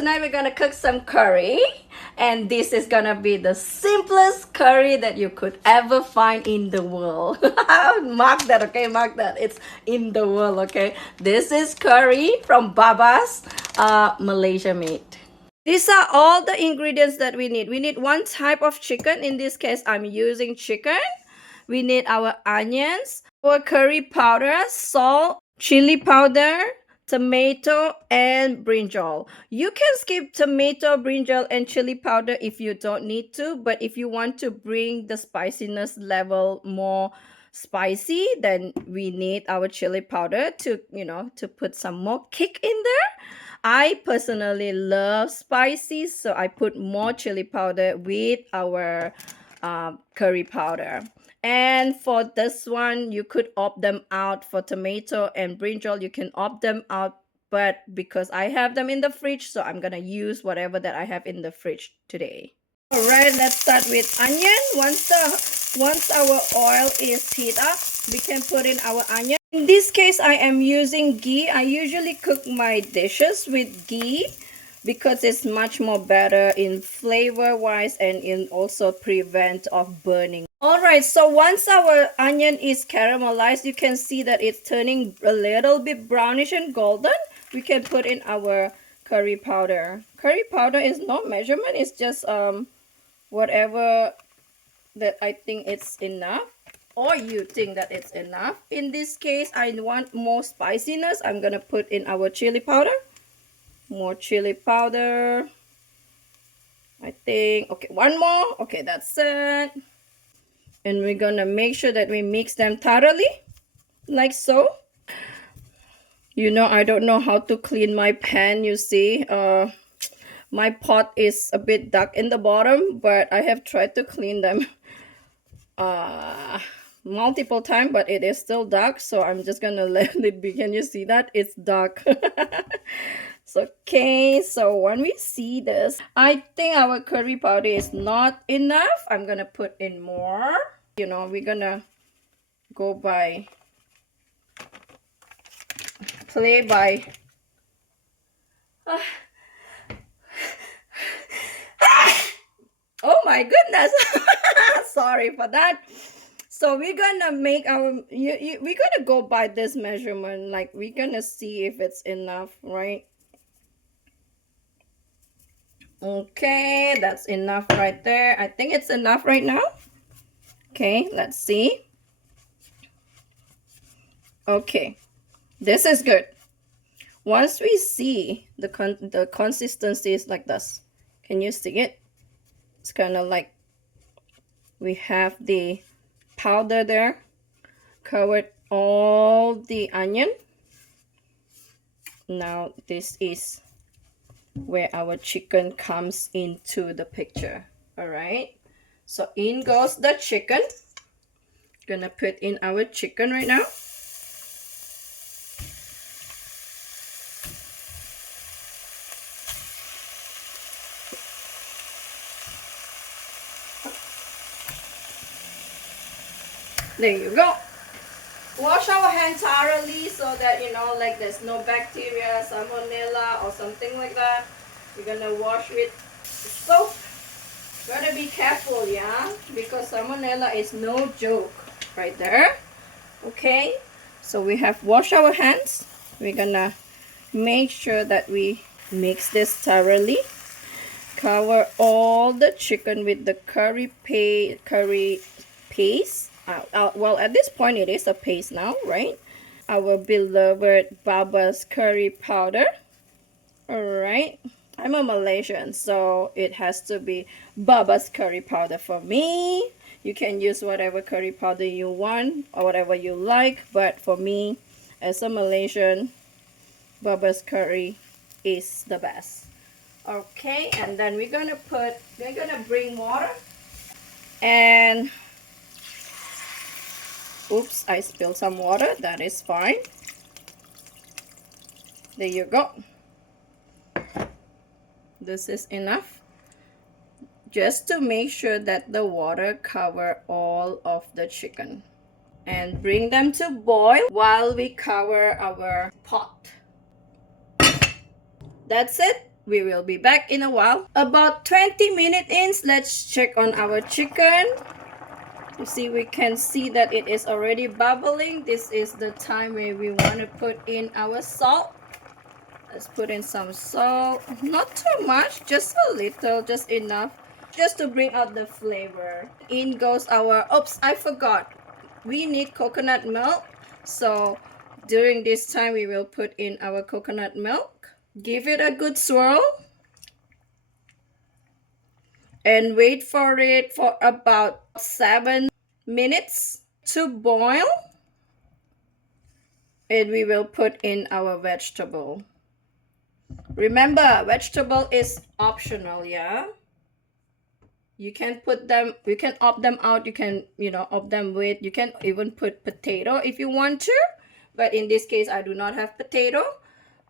tonight we're gonna cook some curry, and this is gonna be the simplest curry that you could ever find in the world. Mark that, okay? Mark that. It's in the world, okay? This is curry from Baba's Malaysia made. These are all the ingredients that we need. We need one type of chicken. In this case, I'm using chicken. We need our onions, our curry powder, salt, chili powder, tomato, and brinjal. You can skip tomato, brinjal, and chili powder if you don't need to, but if you want to bring the spiciness level more spicy, then we need our chili powder to, to put some more kick in there. I personally love spicy, so I put more chili powder with our curry powder. And for this one, you could opt them out. For tomato and brinjal, you can opt them out, but because I have them in the fridge, so I'm gonna use whatever that I have in the fridge today. All right, let's start with onion. Once our oil is heat up, we can put in our onion. In this case, I am using ghee. I usually cook my dishes with ghee because it's much more better in flavor wise and in also prevent of burning. All right, so once our onion is caramelized, you can see that it's turning a little bit brownish and golden. We can put in our curry powder. Curry powder is no measurement, it's just whatever that I think it's enough, or you think that it's enough. In this case, I want more spiciness. I'm gonna put in our chili powder. More chili powder. I think, okay, one more. Okay, that's it. And we're gonna make sure that we mix them thoroughly, like so. I don't know how to clean my pan, you see. My pot is a bit dark in the bottom, but I have tried to clean them multiple times, but it is still dark, so I'm just gonna let it be. Can you see that? It's dark. So, okay, so when we see this, I think our curry powder is not enough. I'm gonna put in more. We're gonna go by play by oh my goodness. Sorry for that. So we're gonna make our we're gonna go by this measurement, like we're gonna see if it's enough, right? Okay, that's enough right there. I think it's enough right now. Okay, let's see. Okay, this is good. Once we see the consistency is like this, can you see it? It's kind of like we have the powder there, covered all the onion. Now this is where our chicken comes into the picture. All right, so in goes the chicken. Gonna put in our chicken right now. There you go. Wash our hands thoroughly so that like there's no bacteria, salmonella or something like that. We're gonna wash with soap. Gotta be careful, yeah, because salmonella is no joke right there. Okay, so we have washed our hands. We're gonna make sure that we mix this thoroughly. Cover all the chicken with the curry paste. Well, at this point it is a paste now, right? Our beloved Baba's curry powder. All right, I'm a Malaysian, so it has to be Baba's curry powder for me. You can use whatever curry powder you want or whatever you like, but for me, as a Malaysian, Baba's curry is the best. Okay, and then we're gonna bring water. And oops, I spilled some water. That is fine. There you go. This is enough. Just to make sure that the water cover all of the chicken. And bring them to boil while we cover our pot. That's it. We will be back in a while. About 20 minutes in, let's check on our chicken. You see, we can see that it is already bubbling. This is the time where we want to put in our salt. Let's put in some salt. Not too much, just a little, just enough, just to bring out the flavor. In goes our, oops, I forgot. We need coconut milk. So during this time, we will put in our coconut milk. Give it a good swirl. And wait for it for about 7 minutes to boil. And we will put in our vegetable. Remember, vegetable is optional, yeah? You can put them, you can opt them out, you can, opt them with, you can even put potato if you want to. But in this case, I do not have potato.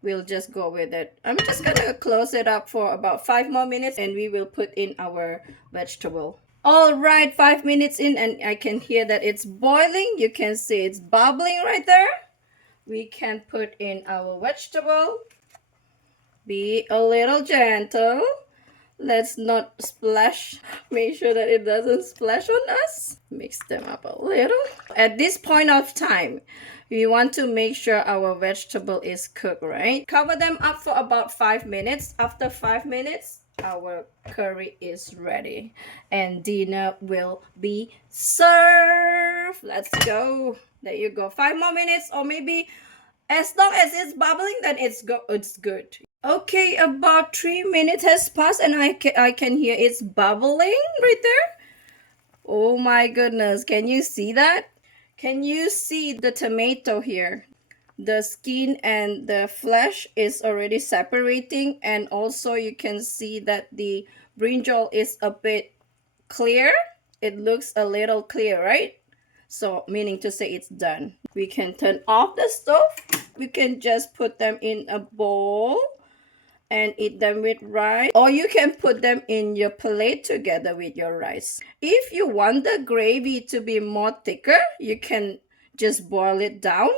We'll just go with it. I'm just gonna close it up for about 5 more minutes and we will put in our vegetable. All right, 5 minutes in and I can hear that it's boiling. You can see it's bubbling right there. We can put in our vegetable. Be a little gentle. Let's not splash. Make sure that it doesn't splash on us. Mix them up a little. At this point of time, we want to make sure our vegetable is cooked, right? Cover them up for about 5 minutes. After 5 minutes, our curry is ready. And dinner will be served. Let's go. There you go. 5 more minutes, or maybe as long as it's bubbling, then it's good. Okay, about 3 minutes has passed and I can hear it's bubbling right there. Oh my goodness, can you see that? Can you see the tomato here? The skin and the flesh is already separating, and also you can see that the brinjal is a bit clear. It looks a little clear, right? So meaning to say it's done. We can turn off the stove. We can just put them in a bowl and eat them with rice, or you can put them in your plate together with your rice. If you want the gravy to be more thicker, you can just boil it down.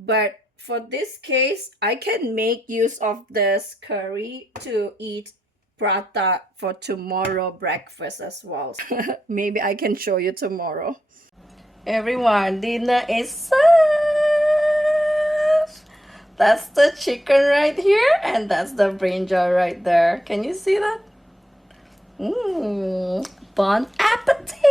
But for this case, I can make use of this curry to eat prata for tomorrow breakfast as well. Maybe I can show you tomorrow. Everyone, dinner is served. That's the chicken right here, and that's the brinjal right there. Can you see that? Bon appetit!